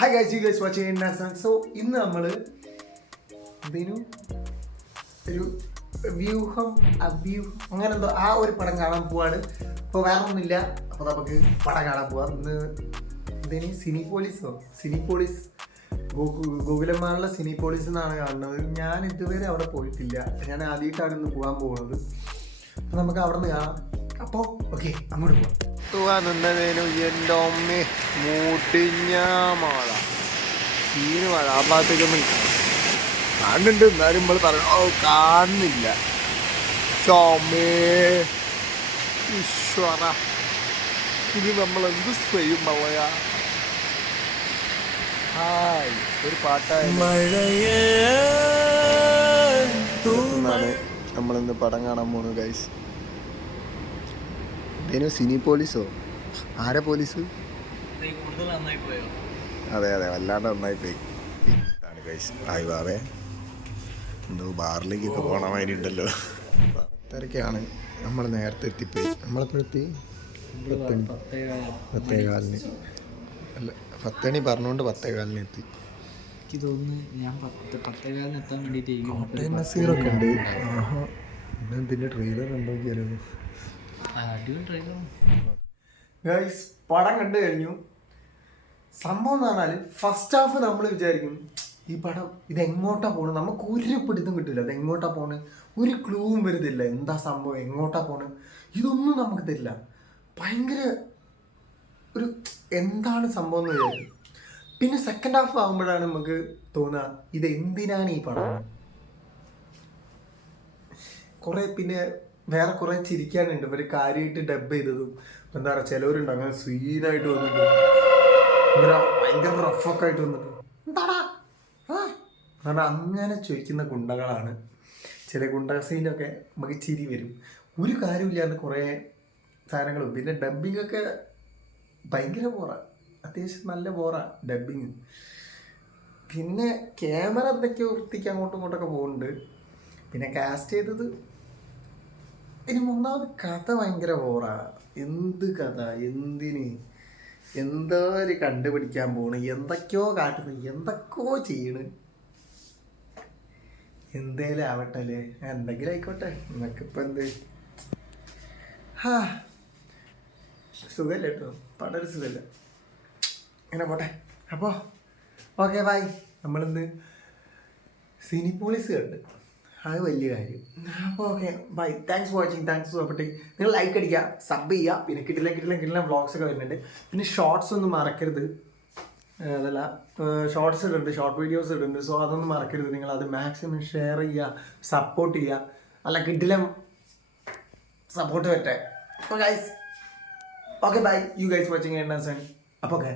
Hi guys you guys watching so ഇന്ന് നമ്മൾ ബിനു ഒരു വ്യൂഹം അവ്യൂഹം അങ്ങനെ എന്തോ ആ ഒരു പടം കാണാൻ പോവാണ്. അപ്പോൾ വേറെ ഒന്നുമില്ല അപ്പോൾ നമുക്ക് പടം കാണാൻ പോവാം. ഇന്ന് എന്തേനി? സിനി പോലീസോ സിനി പോലീസ് ഗോകുലന്മാരുടെ സിനി പോളീസ് എന്നാണ് കാണുന്നത്. ഞാൻ ഇതുവരെ അവിടെ പോയിട്ടില്ല. ഞാൻ ആദ്യമായിട്ടാണ് ഇന്ന് പോകാൻ പോകുന്നത്. നമുക്ക് അവിടെ നിന്ന് കാണാം. അപ്പോൾ ഓക്കെ അങ്ങോട്ട് പോവാം. തൂവാനുണ്ടതേനു എന്റെ അമ്മ മുടിഞ്ഞ മഴ തീരെ മഴ ആ ഭാഗത്തേക്കൊന്നും കാണുന്നുണ്ട് എന്നാലും നമ്മൾ പറഞ്ഞു ഓ കാണുന്നില്ല. ചോമേ ഈശ്വര. ഇനി നമ്മൾ എന്ത് ചെയ്യും മഴയാ ഹായ് ഒരു പാട്ടായിരുന്നു നമ്മളിന്ന് പടം കാണാൻ പോണു ഗൈസ് ഇതേനു സിനി പോലീസോ? ആരാ പോലീസ്? അതെ അതെ. വല്ലാണ്ട് നന്നായി പോയി. ആണ് ആയി വാവേ. എന്തോ ബാറിലേക്കൊക്കെ പോകണ മാതിരി ഉണ്ടല്ലോ. പത്തരക്കാണ്. നമ്മൾ നേരത്തെ എത്തിപ്പോയി. നമ്മളെപ്പോഴെത്തി? പത്തേകാലിന്. അല്ല പത്തണി പറഞ്ഞുകൊണ്ട് പത്തേകാലിന് എത്തി. എനിക്ക് തോന്നുന്നു ഞാൻ പത്ത് പത്തേകാലിന് എത്താൻ വേണ്ടിയിട്ട് കോട്ടയം നസീറൊക്കെ ഉണ്ട്. പിന്നെ ഇതിന്റെ ട്രെയിലർ ട്രെയിലർ ഗൈസ് പടം കണ്ടു കഴിഞ്ഞു. സംഭവം എന്ന് പറഞ്ഞാൽ ഫസ്റ്റ് ഹാഫ് നമ്മൾ വിചാരിക്കും ഈ പടം ഇത് എങ്ങോട്ടാ പോണ് നമുക്ക് ഒരു പിടുത്തം കിട്ടില്ല അത് എങ്ങോട്ടാ പോണ് ഒരു ക്ലൂവും വരുന്നില്ല. എന്താ സംഭവം? എങ്ങോട്ടാ പോണ് ഇതൊന്നും നമുക്ക് തരില്ല. ഭയങ്കര ഒരു എന്താണ് സംഭവം എന്ന് വിചാരിക്കും. പിന്നെ സെക്കൻഡ് ഹാഫ് ആകുമ്പോഴാണ് നമുക്ക് തോന്നുക ഇത് എന്തിനാണ് ഈ പടം? കുറെ പിന്നെ വേറെ കുറെ ചിരിക്കാനുണ്ട്. ഇവർ കാര്യമായിട്ട് ഡബ് ചെയ്തതും എന്താ പറയാ ചിലവരുണ്ട്. അങ്ങനെ സീനായിട്ട് വന്നിട്ട്. ഭയങ്കര റഫൊക്കെ ആയിട്ട് വന്നിട്ട്. എന്താടാ? അങ്ങനെ ചോദിക്കുന്ന ഗുണ്ടകളാണ്. ചില ഗുണ്ട സീനൊക്കെ നമുക്ക് ചിരി വരും. ഒരു കാര്യമില്ലാണ്ട് കുറേ സാധനങ്ങളും പിന്നെ ഡബിങ് ഒക്കെ ഭയങ്കര പോറ അത്യാവശ്യം നല്ല പോറ ഡബിങ് പിന്നെ ക്യാമറ എന്തൊക്കെയോ വൃത്തിക്ക് അങ്ങോട്ടും ഇങ്ങോട്ടൊക്കെ പോകുന്നുണ്ട്. പിന്നെ കാസ്റ്റ് ചെയ്തത് ഇനി മൂന്നാമത് കഥ ഭയങ്കര ബോറാ എന്ത് കഥ? എന്തിന്? എന്തോ ഒരു കണ്ടുപിടിക്കാൻ പോണ്? എന്തൊക്കെയോ കാട്ടുന്നു. എന്തൊക്കെയോ ചെയ്യണ്. എന്തേലും ആവട്ടെ അല്ലേ? എന്തെങ്കിലും ആയിക്കോട്ടെ. നിനക്കിപ്പോൾ എന്ത്? ഹാ. സുഖമില്ല കേട്ടോ പടൊരു സുഖമില്ല ഇങ്ങനെ പോട്ടെ. അപ്പോൾ ഓക്കെ ബൈ നമ്മളിന്ന് സിനി പോലീസ് കണ്ട്. അത് വലിയ കാര്യം. അപ്പോൾ okay bye thanks for watching thanks for supporting നിങ്ങൾ ലൈക്ക് അടിക്കുക സബ് ചെയ്യുക. പിന്നെ കിട്ടില്ല കിട്ടില്ല കിട്ടില്ല വ്ളോഗ്സ് ഒക്കെ വരുന്നുണ്ട്. പിന്നെ ഷോർട്സ് ഒന്നും മറക്കരുത്. അതല്ല ഷോർട്സ് ഇടുന്നുണ്ട് ഷോർട്ട് വീഡിയോസ് ഇടുന്നുണ്ട്. സോ അതൊന്നും മറക്കരുത്. നിങ്ങൾ അത് മാക്സിമം ഷെയർ ചെയ്യുക സപ്പോർട്ട് ചെയ്യുക. അല്ല കിട്ടില്ല സപ്പോർട്ട് പറ്റേ അപ്പോൾ guys okay bye you guys watching അപ്പോൾ ഓക്കെ